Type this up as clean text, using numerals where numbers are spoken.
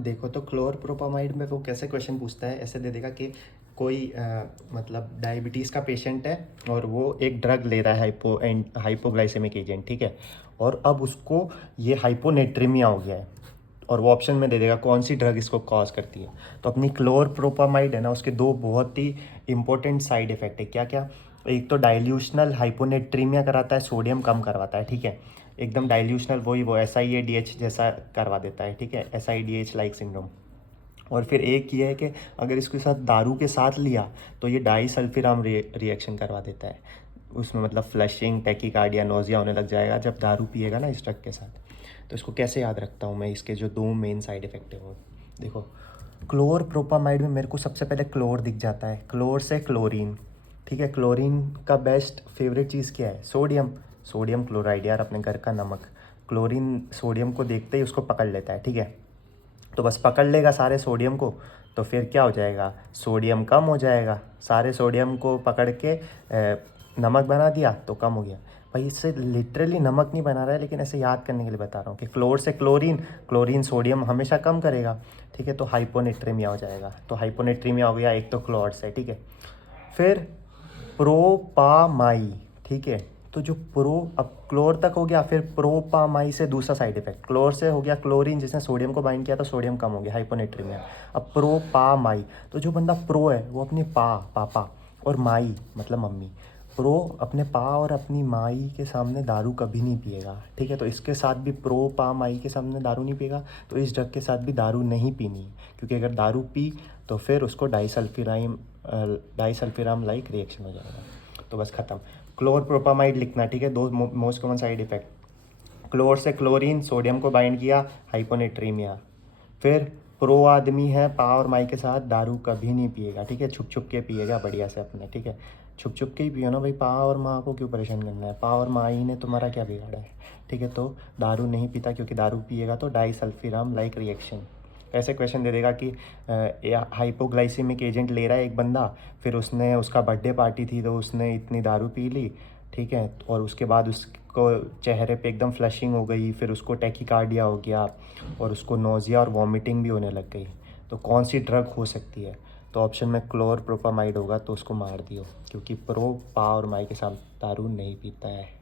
देखो तो क्लोरप्रोपामाइड में वो कैसे क्वेश्चन पूछता है, ऐसे दे देगा कि कोई मतलब डायबिटीज़ का पेशेंट है और वो एक ड्रग ले रहा है हाइपोग्लाइसेमिक एजेंट, ठीक है, और अब उसको ये हाइपोनेट्रीमिया हो गया है, और वो ऑप्शन में दे देगा कौन सी ड्रग इसको कॉज करती है। तो अपनी क्लोरप्रोपामाइड है ना, उसके दो बहुत ही इंपॉर्टेंट साइड इफेक्ट है। क्या क्या? एक तो डाइल्यूशनल हाइपोनेट्रीमिया कराता है, सोडियम कम करवाता है, ठीक है, एकदम डाइल्यूशनल, वही वो SIADH जैसा करवा देता है, ठीक है, SIDH लाइक सिंड्रोम। और फिर एक ये है कि अगर इसके साथ दारू के साथ लिया तो ये डाइसल्फिराम रिएक्शन करवा देता है, उसमें मतलब फ्लशिंग, टैकीकार्डिया, नोजिया होने लग जाएगा जब दारू पिएगा ना इस ड्रग के साथ। तो इसको कैसे याद रखता हूँ मैं, इसके जो दो मेन साइड इफ़ेक्ट है वो देखो। क्लोरप्रोपामाइड में मेरे को सबसे पहले क्लोर दिख जाता है, क्लोर से क्लोरीन, ठीक है। क्लोरीन का बेस्ट फेवरेट चीज़ क्या है? सोडियम, सोडियम क्लोराइड, यार अपने घर का नमक। क्लोरीन सोडियम को देखते ही उसको पकड़ लेता है, ठीक है। तो बस पकड़ लेगा सारे सोडियम को, तो फिर क्या हो जाएगा? सोडियम कम हो जाएगा। सारे सोडियम को पकड़ के नमक बना दिया तो कम हो गया। भाई इससे लिटरली नमक नहीं बना रहा है, लेकिन ऐसे याद करने के लिए बता रहा हूँ कि क्लोर से क्लोरीन, क्लोरीन सोडियम हमेशा कम करेगा, ठीक है। तो हाइपोनेट्रीमिया हो जाएगा। तो हाइपोनेट्रीमिया हो गया एक तो क्लोर से, ठीक है। फिर प्रोपामाई, ठीक है। तो जो अब क्लोर तक हो गया, फिर प्रोपामाई से दूसरा साइड इफेक्ट, क्लोर से हो गया क्लोरीन, जिसने सोडियम को बाइंड किया तो सोडियम कम हो गया, हाइपोनेट्रीमिया। अब प्रोपामाई, तो जो बंदा प्रो है वो अपनी पापा और माई मतलब मम्मी, प्रो अपने पा और अपनी माई के सामने दारू कभी नहीं पिएगा, ठीक है। तो इसके साथ भी प्रो पा माई के सामने दारू नहीं पिएगा, तो इस ड्रग के साथ भी दारू नहीं पीनी, क्योंकि अगर दारू पी तो फिर उसको डाइसल्फिराम लाइक रिएक्शन हो जाएगा। तो बस ख़त्म। क्लोरप्रोपामाइड लिखना, ठीक है। दो मोस्ट कॉमन साइड इफेक्ट, क्लोर से क्लोरीन, सोडियम को बाइंड किया, हाइपोनेट्रीमिया। फिर प्रो आदमी है, पा और माई के साथ दारू कभी नहीं पिएगा, ठीक है, छुप छुप के पिएगा बढ़िया से अपने, ठीक है। छुप छुप के ही पियो ना भाई, पा और माँ को क्यों परेशान करना है, पा और माई ने तुम्हारा क्या बिगाड़ा है, ठीक है। तो दारू नहीं पीता, क्योंकि दारू पिएगा तो डाइसल्फिराम लाइक रिएक्शन। ऐसे क्वेश्चन दे देगा कि हाइपोग्लाइसीमिक एजेंट ले रहा है एक बंदा, फिर उसने, उसका बर्थडे पार्टी थी तो उसने इतनी दारू पी ली, ठीक है, और उसके बाद उसको चेहरे पे एकदम फ्लशिंग हो गई, फिर उसको टैकीकार्डिया हो गया और उसको नोज़िया और वॉमिटिंग भी होने लग गई। तो कौन सी ड्रग हो सकती है? तो ऑप्शन में क्लोरप्रोपामाइड होगा, तो उसको मार दियो, क्योंकि प्रो पा और माई के साथ दारू नहीं पीता है।